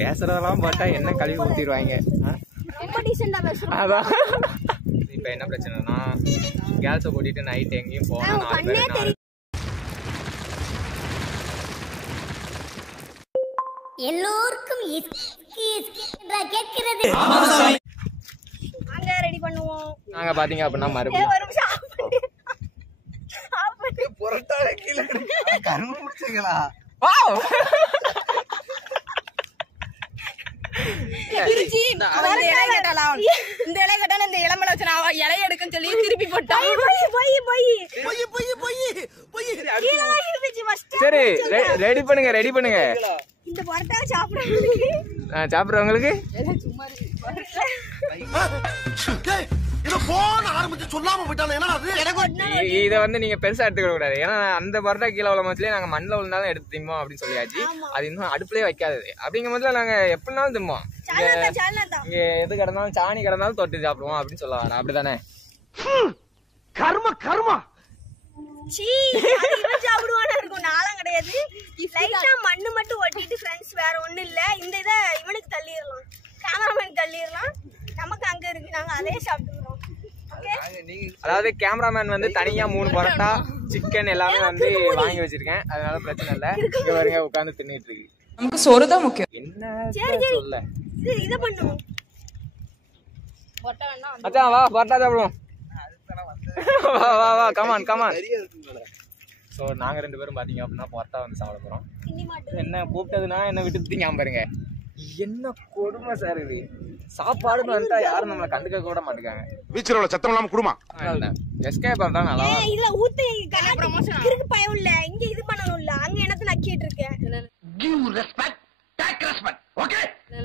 பேசுறதெல்லாம் பார்த்தா என்ன கழுவி ஊத்திடுவாங்க. அதான் இப்ப என்ன பிரச்சனைனா கேர்ள்ஸை கூட்டிட்டு நைட் எங்கேயும் போனா 4 பேர் எல்லோருக்கும் கேட்கிறது. நாங்க ரெடி பண்ணுவோம். நாங்க பாத்தீங்க அப்படின்னா மறுபடியும் கரும்பு முடிச்சீங்களா? இந்த இலை கட்டால இந்த இளமலை வச்சு இலைய எடுக்குன்னு சொல்லி திருப்பி போட்டோம். சரி ரெடி பண்ணுங்க. இந்த பரோட்டாவை சாப்பிடுறவங்களுக்கு இத வந்து நீங்க பெருசா எடுத்துக்க கூடாது. ஏன்னா அந்த பரோட்டா கீழே உள்ள மச்சிலே நாங்க மண்ணில் விழுந்தாலும் எடுத்து திம்போம் அப்படின்னு சொல்லியாச்சு. அது இன்னும் அடுப்புலயே வைக்காதது. அப்படிங்கும் போதுல நாங்க எப்படினாலும் திம்போம். இங்க எது கிடந்தாலும் சாணி கிடந்தாலும் தொட்டு சாப்பிடுவோம் அப்படின்னு சொல்ல வரேன். அப்படித்தானே? கர்மா சாப்பிடுவான்னு இருக்கும். நாளும் கிடையாது. லைட்டா மண்ணு மட்டும் ஒட்டிட்டு ஃப்ரெண்ட்ஸ், வேற ஒண்ணும் இல்ல. இந்த இதை இவனுக்கு தள்ளிடலாம், கேமராமேன் தள்ளிடலாம். நமக்கு அங்க இருக்கு, நாங்க அதே சாப்பிட்டுக்கிறோம். அதாவது கேமராமேன் வந்து தனியா 3 பரோட்டா சிக்கன் எல்லாமே வந்து வாங்கி வச்சிருக்கேன். அதனால பிரச்சனை இல்ல. இங்க பாருங்க உட்கார்ந்து தின்னுட்டு இருக்கு. நமக்கு சோறு தான் முக்கியம். என்ன சொல்ல இத பண்ணுவோம். அதான் வா பரோட்டா சாப்பிடுவோம். வா கமான். சோ நாங்க 2 பேரும் பாத்தீங்க அப்படின்னா பரோட்டா வந்து சாப்பிட போறோம். என்ன கூப்பிட்டதுன்னா என்ன விட்டு திங்காம பாருங்க. என்ன கொடுமை சார் இது. சாப்பாடுன்னு வந்தா யாரும் நம்மள கண்டுக்க கூட மாட்டேங்காங்க. வீச்சரோட சத்தம் இல்லாம குடுமா. எஸ்கே பரோட்டா நல்லா இதுல ஊத்தி ப்ரமோஷன் இருக்கு. பயம் இல்ல. இங்க இது பண்ணனும் இல்ல. அங்க எனக்கு நக்கிட்டு இருக்கேன். Give respect, take respect. Okay,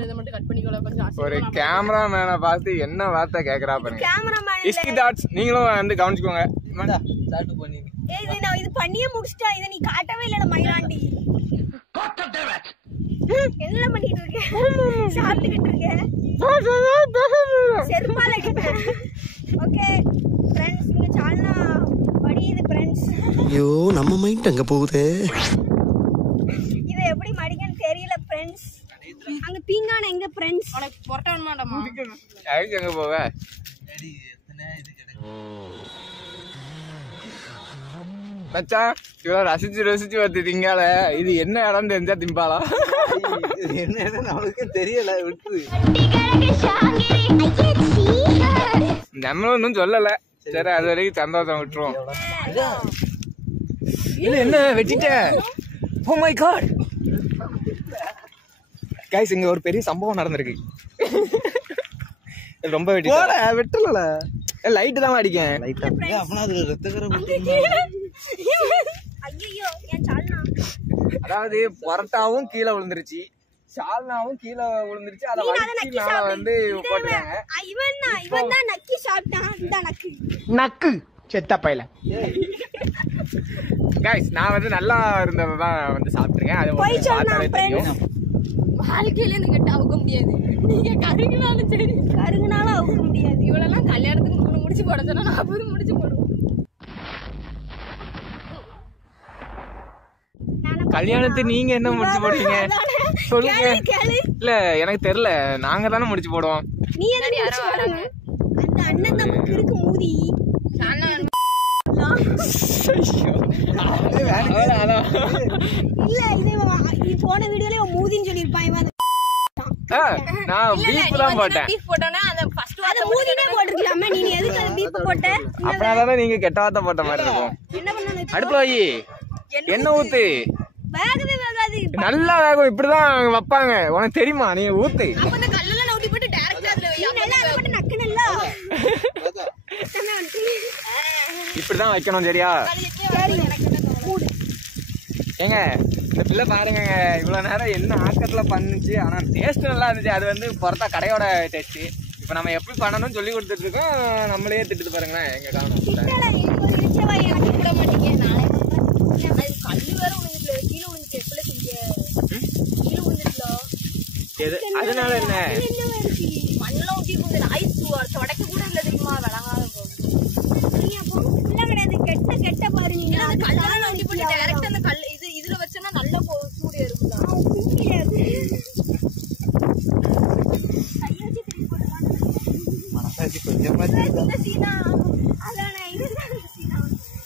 இத மட்டும் கட் பண்ணிக்கோல. கொஞ்சம் ஒரு கேமராமேனை பார்த்து என்ன வார்த்தை கேக்குறா பாருங்க. கேமராமேன் இஸ்கி டாட்ஸ் நீங்களும் வந்து கவனிச்சுக்கோங்க. மேடா ஸ்டார்ட் பண்ணி நான் இது பண்ணியே முடிச்சிட்டேன். இத நீ காட்டவே இல்லடா மயிலாண்டி. God damage. என்ன பண்ணிட்டு இருக்க? சாப்பிட்டுக்கிட்டு இருக்க. செருப்பால அடிப்பேன். ஓகே ஃப்ரெண்ட்ஸ், இங்க சால்னா படியுது ஃப்ரெண்ட்ஸ். ஐயோ நம்ம மைண்ட் அங்க போகுதே. இத எப்படி மடிக்கன்னு தெரியல ஃப்ரெண்ட்ஸ். அங்க பீங்கான எங்க ஃப்ரெண்ட்ஸ்? உனக்கு பொரோட்டா வேணுமாடாமா? அதுக்கு எங்க போவ? மச்சான் இவ்வளவு ரசிச்சு வந்து திங்கால இது என்ன இடம் தெரிஞ்சா திம்பாளா? என்ன நமக்கு தெரியல. விட்டு நம்மளும் ஒன்னும் சொல்லல. சரி அது வரைக்கும் சந்தோஷம் விட்டுருவோம். இல்ல என்ன வெட்டிட்ட? ஓ மை காட் கைஸ், இங்க ஒரு பெரிய சம்பவம் நடந்திருக்கு. ரொம்ப வெட்டல. லைட் தான் அடிக்கேன். அப்பனா அது ரத்தகரம். ஐயோ ஏன் சால்னா? அதாவது பரோட்டாவும் கீழே விழுந்துருச்சு, சால்னாவும் கீழே விழுந்துருச்சு. அத வலிச்சு மேல வந்து போட்டுறாங்க. இவன் தான் நக்கி சாப்பிட்டான். இந்த நக்கு செத்த பையல. கைஸ் நான் வந்து நல்லா இருந்ததான் வந்து சாப்பிட்டுருக்கேன். அது பார்த்தாலே தெரியும். வாழ்க்கையில நீங்க அவுக்க முடியாது. நீங்க கருகுனாலும் சரி, கருகுனாலும் அவுக்க முடியாது. இவ்வளவுலாம் கல்யாணத்துக்கு 3 முடிச்சு போட சொன்னா 40 முடிச்சு போடுவோம். கல்யாணத்துக்கு நீங்க என்ன முடிச்சு போடுவீங்க சொல்லுங்க. இல்ல எனக்கு தெரியல. நாங்க தானே முடிச்சு போடுவோம். நீ என்ன யாரோ வராங்க. அந்த அண்ணன் நமக்கு இருக்கு மூதி. இல்ல இது போன வீடியோல மூதின்னு சொல்லிருப்பான் இவன். நான் பீஃப் தான் போட்டேன். பீஃப் போட்டோனே அந்த ஃபர்ஸ்ட் அத மூதினே போட்டுக்கலாமே. நீ எதுக்கு அது பீஃப் போட்ட? அப்பனாதானே நீங்க கெட்ட வார்த்தை போட்ட மாதிரி இருக்கும். என்ன பண்ணனும்? அடுப்புல வை, எண்ணெய் ஊத்து. வேகவே வேகாது. நல்லா வேகும். இப்படிதான் வைப்பாங்க. உனக்கு தெரியுமா? நீ ஊத்து. அப்ப அந்த கல்லெல்லாம் நவுட்டி போட்டு டைரக்டா அதுல வை. நல்லா அத மட்டும் நக்கனல்ல. இப்படிதான் வைக்கணும். சரியா? சரி மூடு. ஏங்க இந்த பிள்ளை பாருங்க, இவ்வளவு நேரம் என்ன ஆக்கத்துல பண்ணுச்சு. ஆனா டேஸ்ட் நல்லா இருந்துச்சு. அது வந்து பரோட்டா கடையோட டேஸ்ட். இப்ப நம்ம எப்படி பண்ணணும்னு சொல்லி கொடுத்துட்டு இருக்கோம். நம்மளே திட்டு பாருங்களேன். எங்க காணும் எனக்கு விட மாட்டீங்க. நாளை கல்லு வேற உனக்கு கீழ விழுந்துச்சு. எப்பல செஞ்ச கீழ விழுந்துச்சுல. அதனால என்ன மண்ணெல்லாம் ஊத்தி கொஞ்சம் ஐஸ் தொடக்க கூட இல்ல தெரியுமா? விளங்காத கெட்ட பாருங்க. அந்த கல்லெல்லாம் நவுட்டி போட்டு டைரக்டா அந்த கல் இதுல வச்சோம்னா நல்ல சூடு இருக்குதா? இந்த சீனா அதானே இதுதான் இந்த சீனா.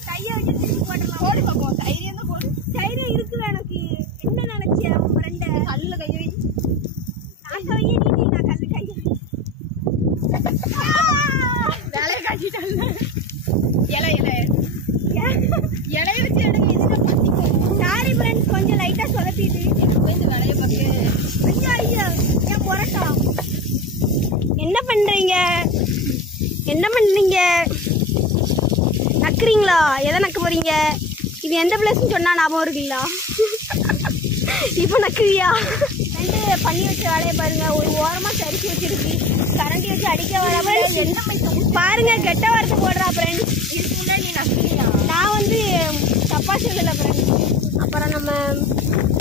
கையை வச்சு திருப்பி போட்டுடலாம். ஓடி பார்ப்போம். தைரியம் தான் போடு. தைரியம் இருக்குல்ல எனக்கு. என்ன நினைச்சேன் உன் ஃப்ரெண்டை? கல்லுல கையை வை. நான் கையை நீ நான் கல்லு கையை வேலையை காட்டிட்டாங்க. இலைய வச்சு எடுங்க. இதுதான் பத்திக்கும். சாரி ஃப்ரெண்ட்ஸ், கொஞ்சம் லைட்டா சொதப்பிட்டு இந்த வேலையை பார்க்க. ஐயா ஏன் புரட்டா? என்ன பண்றீங்க? என்ன பண்றீங்க? நக்குறீங்களா? எதை நக்க போறீங்க? இது எந்த பிளேஸ்ன்னு சொன்னா ஞாபகம் இருக்குங்களா? இப்ப நக்குறியா? ரெண்டு பண்ணி வச்ச வேலையை பாருங்க. ஒரு ஓரமா சரிச்சு வச்சிருக்கு. கரண்டி வச்சு அடிக்க வராம பாருங்க. கெட்ட வார்த்தை போடுறா ஃப்ரெண்ட்ஸ். இதுக்கு முன்னாடி நீ நக்குறியா? நான் வந்து தப்பா சொல்லல ஃப்ரெண்ட்ஸ். அப்புறம் நம்ம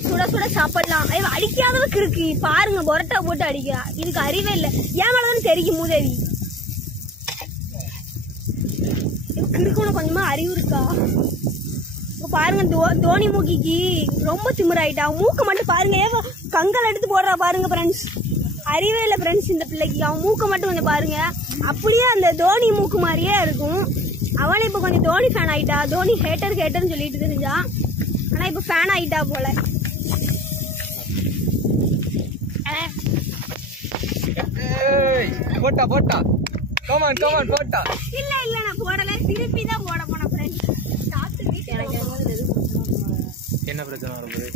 சுட சுட சாப்பிடலாம். அடிக்காதவக்கு இருக்கு பாருங்க. பொரோட்டா போட்டு அடிக்கிறா. இதுக்கு அறிவே இல்லை. ஏன் மேலதான் தெரியும் மூதேவி. கிறுக்கணும். கொஞ்சமா அறிவு இருக்கா? பாருங்க. தோனி மூக்கிக்கு ரொம்ப திமிராயிட்டா. மூக்க மட்டும் பாருங்க. கங்கல் எடுத்து போடுறா பாருங்க ஃப்ரெண்ட்ஸ். அறிவே இல்லை ஃப்ரெண்ட்ஸ் இந்த பிள்ளைக்கு. அவன் மூக்க மட்டும் கொஞ்சம் பாருங்க. அப்படியே அந்த தோனி மூக்கு மாதிரியே இருக்கும். அவளே இப்ப கொஞ்சம் தோனி ஃபேன் ஆயிட்டா. தோனி ஹேட்டர்னு சொல்லிட்டு தெரிஞ்சா. ஆனா இப்ப ஃபேன் ஆயிட்டா போல. போட்டா போட்டா கமான் கமான் போட்டா. இல்ல இல்ல நான் போடல. திருப்பி தான் போட போனேன் ஃப்ரெண்ட்ஸ். சாத்து வீட்டுல என்ன பிரச்சனை வருது?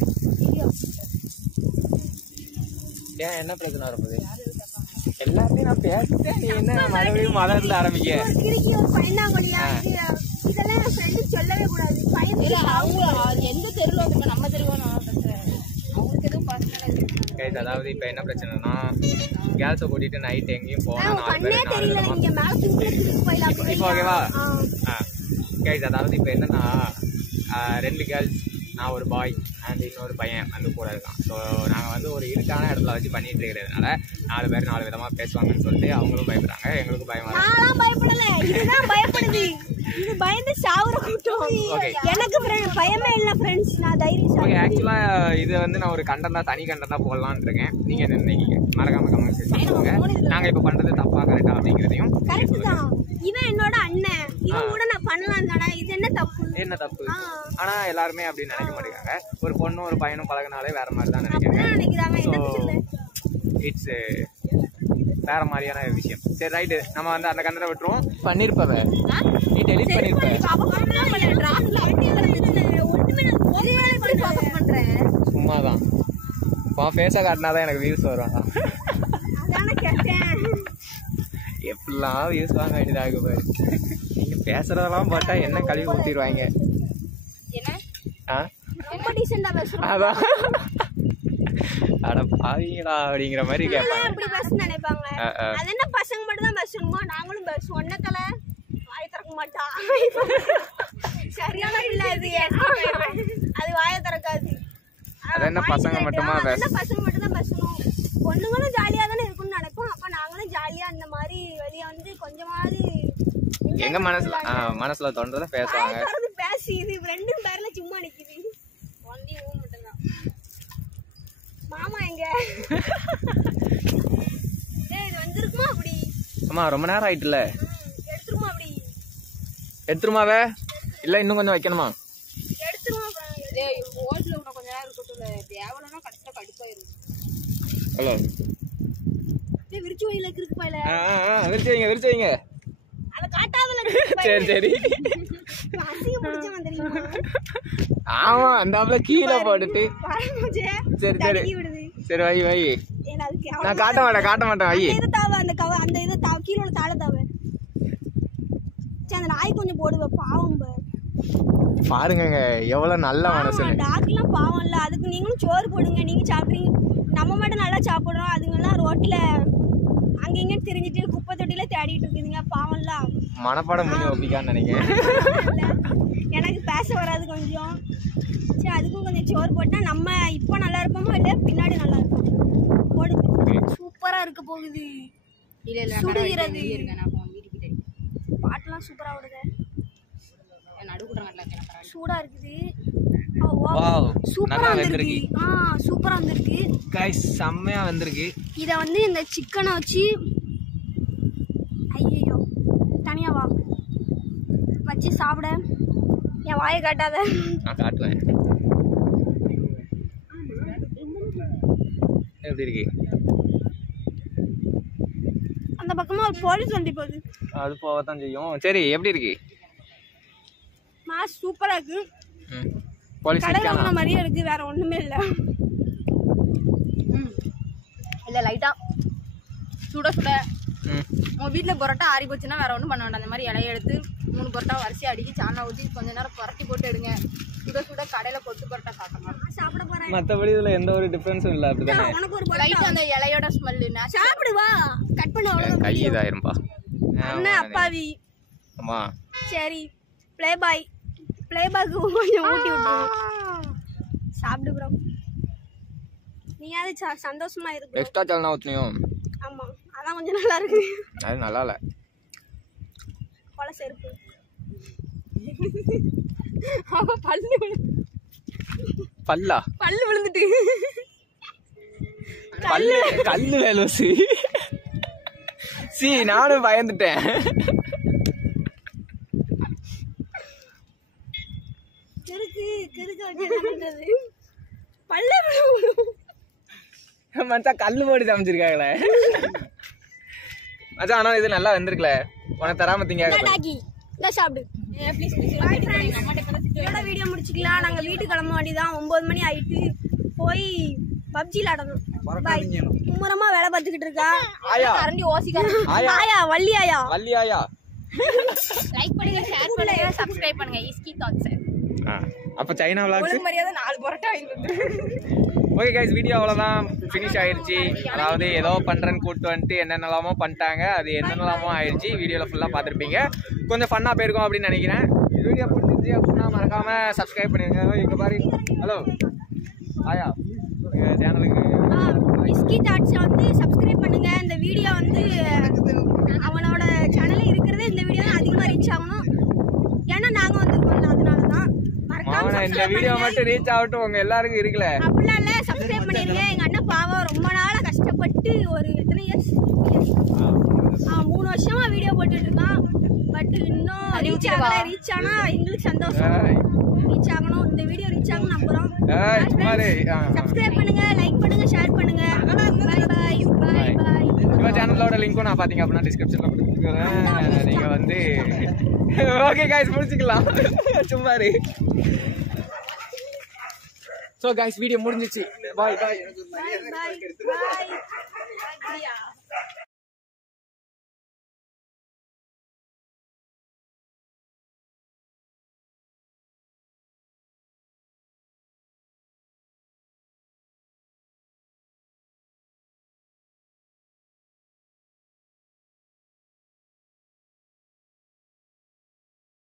ஏன் என்ன பிரச்சனை வருது? எல்லாத்தையும் நான் பேசிட்டேன். நீ என்ன மறுபடியும் மதத்துல ஆரம்பிக்க? கிறுக்கி ஒரு பையனாங்கொழியா. இதெல்லாம் என் ஃப்ரெண்டு சொல்லவே கூடாது. பையன் எந்த தெருவில் நம்ம தெருவானா அவங்களுக்கு எதுவும் பர்சனல் இருக்கு. அதாவது இப்ப என்ன பிரச்சனைனா, கேர்ள்ஸை கூட்டிட்டு நைட் எங்கேயும் போனா இப்போ ஓகேவா? கைஸ் அதாவது இப்ப என்னன்னா, 2 கேர்ள்ஸ், நான் ஒரு பாய் அண்ட் இன்னொரு பையன் வந்து கூட இருக்கான். ஸோ நாங்கள் வந்து ஒரு இருக்கான இடத்துல வச்சு பண்ணிட்டு இருக்கிறதுனால 4 பேர் 4 விதமா பேசுவாங்கன்னு சொல்லிட்டு அவங்களும் பயப்படுறாங்க, எங்களுக்கும் பயமா. நான் பயப்படல, இதுதான் பயப்படுது. இது பயந்து சாவுற கூட்டம். எனக்கு பயமே இல்ல ஃப்ரெண்ட்ஸ். நான் தைரியம். ஓகே, ஆக்சுவலா இது வந்து நான் ஒரு கண்டென்ட்டா, தனி கண்டென்ட்டா போடலான்னு இருக்கேன். நீங்க என்ன நினைக்கிறீங்க? மறக்காம கமெண்ட் சொல்லுங்க. நாங்க இப்ப பண்றது தப்பா கரெக்டா அப்படிங்கிறதையும். கரெக்ட் தான். இவன் என்னோட அண்ணன். இவன் கூட நான் பண்ணலாம் தானே. இது என்ன தப்பு? என்ன தப்பு? ஆனா எல்லாருமே அப்படி நினைக்க மாட்டேங்கிறாங்க. ஒரு பொண்ணும் ஒரு பையனும் பழகினாலே வேற மாதிரி தான் நினைக்கிறாங்க. இட்ஸ் வேற மாதிரியான விஷயம். சரி ரைட்டு, நம்ம வந்து அந்த கண்டனை விட்டுருவோம். பண்ணிருப்பவ நீ டெலிட் பண்ணிருப்ப. சும்மாதான் ஃபேஸை காட்டினாதான் எனக்கு வியூஸ் வரும். எப்படிலாம் வியூஸ் வாங்க வேண்டியதாக பாரு. நீங்க பேசுறதெல்லாம் பார்த்தா என்ன கழுவி ஊத்திடுவாங்க. அதான் அட பாவீங்களா அப்படிங்கிற மாதிரி கேட்பாங்க. நினைப்பாங்க. அது என்ன பசங்க மட்டும் தான் பேசணுமா? நாங்களும் பேசுவோம். ஒன்னக்கல வாய திறக்க மாட்டா. சரியான பிள்ளை அது. அது வாய திறக்காது. அது என்ன பசங்க மட்டுமா பேசணும்? பசங்க மட்டும் தான் பேசணும். பொண்ணுங்களும் ஜாலியா தானே இருக்கும்னு நினைப்போம். அப்ப நாங்களும் ஜாலியா அந்த மாதிரி வெளியே வந்து கொஞ்சமாவது எங்க மனசுல தோன்றத பேசுவாங்க. பேசி இது 2 பேர்ல சும்மா நிக்குது. ஒன்லி ஊ மட்டும் தான். மாமா எங்க? டேய் இது வந்திருக்குமா அப்படி? அம்மா ரொம்ப நேரம் ஆயிட்டுல. எடுத்துருமா அப்படி? எடுத்துருமாவே? இல்ல இன்னும் கொஞ்சம் வைக்கணுமா? எடுத்துருமா. டேய் ஹோட்டல்ல உன கொஞ்ச நேரம் இருக்கட்டும்ல. தேவலனா கரெக்ட்டா கடிப்பாயிரும். ஹலோ. டேய் விரிச்சு வைல இருக்கு பைல. விரிச்சு வைங்க. அத காட்டாதல. சரி சரி. அசிங்க பிடிச்சவன் தெரியுமா? ஆமா, அந்தாப்ல கீழே போட்டுட்டு. சரி சரி சரி வை வை. நான் காட்ட மாட்டேன் வை. இது தாவ அந்த கவ அந்த இது தாவ கீழ உள்ள தாள தாவ. சே அந்த நாய் கொஞ்சம் போடுவ பாவம் பாருங்கங்க எவ்வளவு நல்ல மனசு. டாக்லாம் பாவம் இல்ல. அதுக்கு நீங்களும் சோறு போடுங்க. நீங்க சாப்பிடுறீங்க. நம்ம மட்டும் நல்லா சாப்பிடுறோம். அதுங்கெல்லாம் ரோட்ல அங்கங்க திரிஞ்சிட்டு குப்பை தொட்டில தேடிட்டு இருக்குதுங்க. பாவம் இல்ல. மனப்பாடம் பண்ணி ஒப்பிக்கான்னு நினைக்கிறேன். எனக்கு பேச வராது கொஞ்சம். சரி அதுக்கும் கொஞ்சம் சோறு போட்டா நம்ம இப்போ நல்லா இருப்போமா இல்ல பின்னாடி நல்லா இருப்போம். போடுங்க. சூப்பரா இருக்க போகுது. இல்ல இல்ல சுடுகிறது இருங்க. நான் போன் வீட்டுக்கு போய் பாட்டெல்லாம் சூப்பரா ஓடுது. நடுக்குறங்கல கேக்குறேன். சூடா இருக்குது. வாவ் சூப்பரா வந்திருக்கு. சூப்பரா வந்திருக்கு गाइस. செம்மையா வந்திருக்கு. இத வந்து இந்த சிக்கனை வச்சு ஐயோ வச்சு சாப்பிட. என் வாயை காட்டாத. நான் காட்டுவேன். எப்படி இருக்கு? அந்த பக்கமா ஒரு போலீஸ் வண்டி போகுது. அது போகத்தான் செய்யும். சரி, எப்படி இருக்கு? மாஸ் சூப்பரா இருக்கு. போலீஸ் கடையில் வாங்கின மாதிரியே இருக்கு, வேற ஒண்ணுமே இல்லை. இல்லை லைட்டாக சுட சுட உங்கள் வீட்டில் பரோட்டா ஆறி போச்சுன்னா வேற ஒன்றும் பண்ண வேண்டாம். அந்த மாதிரி இலைய எடுத்து 3 பரோட்டா வரிசையாக அடிக்கி சாணா ஊற்றி கொஞ்ச நேரம் புரட்டி போட்டு எடுங்க. சுட சுட கடையில் கொத்து பரோட்டா சாப்பிடலாம். சாப்பிட போறேன். மற்றபடி இதில் எந்த ஒரு டிஃப்ரென்ஸும் இல்லை. அப்படிதானே? உனக்கு ஒரு லைட்டாக அந்த இலையோட ஸ்மெல்லு சாப்பிடு வா. கட் பண்ண அவ்வளவுதான். கை இதாயிரும்பா. அண்ணா அப்பாவி. ஆமா சரி, ப்ளே பாய் கொஞ்சம் ஊட்டி விட்டுருவோம். சாப்பிடு ப்ரோ. நீயாவது சந்தோஷமா இருக்கு. எக்ஸ்ட்ரா சால்னா ஊற்றினியும். ஆமா, அதான் கொஞ்சம் நல்லா இருக்கு. அது நல்லா இல்லை. கொலை செருப்பு. பல்லா பல்லு விழுந்துட்டு. கல்லு வேலூசி. நானும் பயந்துட்டேன். கிறுக்க வச்சு என்ன பண்றது? பல்லே மச்சான் கல்லு போட்டு சமைச்சிருக்காங்களே மச்சான். ஆனா இது நல்லா வந்திருக்கல. உனக்கு தராம திங்க சாப்பிடு. வீடியோ முடிச்சுக்கலாம். நாங்க வீட்டுக்கு கிளம்ப வேண்டியதான். 9 மணி ஆயிட்டு. போய் பப்ஜி விளையாடணும். மும்முரமா வேலை பார்த்துக்கிட்டு இருக்கா. கரண்டி ஓசிக்காரன். ஆயா வள்ளி ஆயா. லைக் பண்ணுங்க, ஷேர் பண்ணுங்க, சப்ஸ்கிரைப் பண்ணுங்க. இஸ்கி தாட்ஸ். அப்ப சைனா விளாக்ஸ் மரியாதை 4 பரோட்டா ஓகே கைஸ், வீடியோ அவ்வளோதான், ஃபினிஷ் ஆயிடுச்சு. அதாவது ஏதோ பண்ணுறேன்னு கூப்பிட்டு வந்துட்டு என்னென்னலாமோ பண்ணிட்டாங்க. அது என்னென்னலாமோ ஆயிடுச்சு. வீடியோவில் ஃபுல்லாக பார்த்துருப்பீங்க. கொஞ்சம் ஃபன்னாக போயிருக்கும் அப்படின்னு நினைக்கிறேன். வீடியோ பிடிச்சிருச்சு அப்படின்னா மறக்காமல் சப்ஸ்கிரைப் பண்ணிடுங்க. இங்கே பாரு. ஹலோ ஆயா, சேனலுக்கு இஸ்கி தாட்ஸை வந்து சப்ஸ்கிரைப் பண்ணுங்க. இந்த வீடியோ வந்து அவனோட சேனலில் இருக்கிறதே இந்த வீடியோ தான் அதிகமாக ரீச் ஆகணும். ஏன்னா நாங்கள் வந்துருக்கோம், அதனால தான். இந்த வீடியோ மட்டும் ரீச் ஆகட்டும், உங்க எல்லாருக்கும் இருக்குல்ல. அப்படிலாம் இல்ல, சப்ஸ்கிரைப் பண்ணிருங்க. எங்க அண்ணன் பாவம் ரொம்ப நாளா கஷ்டப்பட்டு ஒரு எத்தனை இயர்ஸ் 3 வருஷமா வீடியோ போட்டுட்டு இருக்கான். பட் இன்னும் ரீச் ஆகல. ரீச் ஆனா எங்களுக்கு சந்தோஷம். ரீச் ஆகணும், இந்த வீடியோ ரீச் ஆகணும் நம்புறோம். சப்ஸ்கிரைப் பண்ணுங்க, லைக் பண்ணுங்க, ஷேர் பண்ணுங்க. Bye bye. நம்ம சேனலோட லிங்க்கும் நான் பாத்தீங்க அப்படின்னா டிஸ்கிரிப்ஷன்ல கொடுத்துருக்கேன். நீங்க வந்து ஓகே கைஸ் முடிச்சுக்கலாம். சும்மா இரு. சோ கைஸ் வீடியோ முடிஞ்சிச்சு. பாய் பாய். Bye.